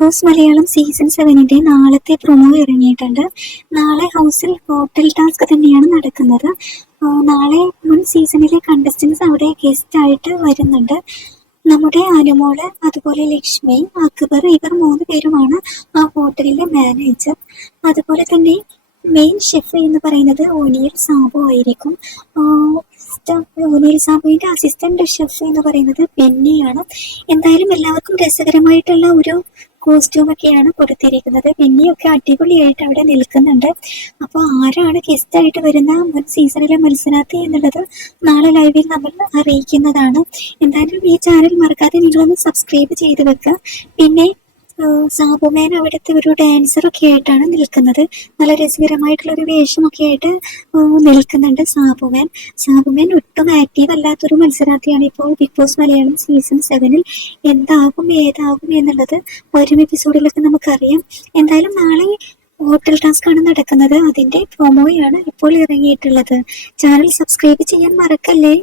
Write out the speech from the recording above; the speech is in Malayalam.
ബോസ് മലയാളം സീസൺ സെവനിന്റെ നാളത്തെ പ്രൊമോ ഇറങ്ങിയിട്ടുണ്ട്. നാളെ ഹൗസിൽ ഹോട്ടൽ ടാസ്ക് തന്നെയാണ് നടക്കുന്നത്. നാളെ മുൻ സീസണിലെ കണ്ടസ്റ്റൻസ് അവിടെ ഗസ്റ്റ് ആയിട്ട് വരുന്നുണ്ട്. നമ്മുടെ അനുമോൾ അതുപോലെ ലക്ഷ്മി അക്ബർ ഇവർ മൂന്ന് പേരുമാണ് ആ ഹോട്ടലിലെ മാനേജർ അതുപോലെ തന്നെ മെയിൻ ഷെഫ് എന്ന് പറയുന്നത് ഒനിയൽ സാബു ആയിരിക്കും. സ്റ്റ- ഒനിയൽ സാബുവിന്റെ അസിസ്റ്റന്റ് ഷെഫ് എന്ന് പറയുന്നത് ബെന്നിയാണ്. എന്തായാലും എല്ലാവർക്കും രസകരമായിട്ടുള്ള ഒരു കോസ്റ്റ്യൂം ഒക്കെയാണ് കൊടുത്തിരിക്കുന്നത്. ബെന്നിയൊക്കെ അടിപൊളിയായിട്ട് അവിടെ നിൽക്കുന്നുണ്ട്. അപ്പോൾ ആരാണ് ഗസ്റ്റ് ആയിട്ട് വരുന്ന മുൻ സീസണിലെ മത്സരാർത്ഥി എന്നുള്ളത് നാളെ ലൈവിൽ നമ്മൾ അറിയിക്കുന്നതാണ്. എന്തായാലും ഈ ചാനൽ മറക്കാതെ നിങ്ങളൊന്ന് സബ്സ്ക്രൈബ് ചെയ്ത് വെക്കുക. പിന്നെ സാബുമേൻ അവിടുത്തെ ഒരു ഡാൻസറൊക്കെ ആയിട്ടാണ് നിൽക്കുന്നത്. നല്ല രസകരമായിട്ടുള്ള ഒരു വേഷമൊക്കെ ആയിട്ട് നിൽക്കുന്നുണ്ട് സാബുമേൻ. സാബുമേൻ ഒട്ടും ആക്റ്റീവ് അല്ലാത്തൊരു മത്സരാർത്ഥിയാണ് ഇപ്പോൾ ബിഗ് ബോസ് മലയാളം സീസൺ സെവനിൽ എന്താകും ഏതാകും എന്നുള്ളത് വരും എപ്പിസോഡിലൊക്കെ നമുക്കറിയാം. എന്തായാലും നാളെ ഹോട്ടൽ ടാസ്ക് ആണ് നടക്കുന്നത്. അതിന്റെ പ്രൊമോയാണ് ഇപ്പോൾ ഇറങ്ങിയിട്ടുള്ളത്. ചാനൽ സബ്സ്ക്രൈബ് ചെയ്യാൻ മറക്കല്ലേ?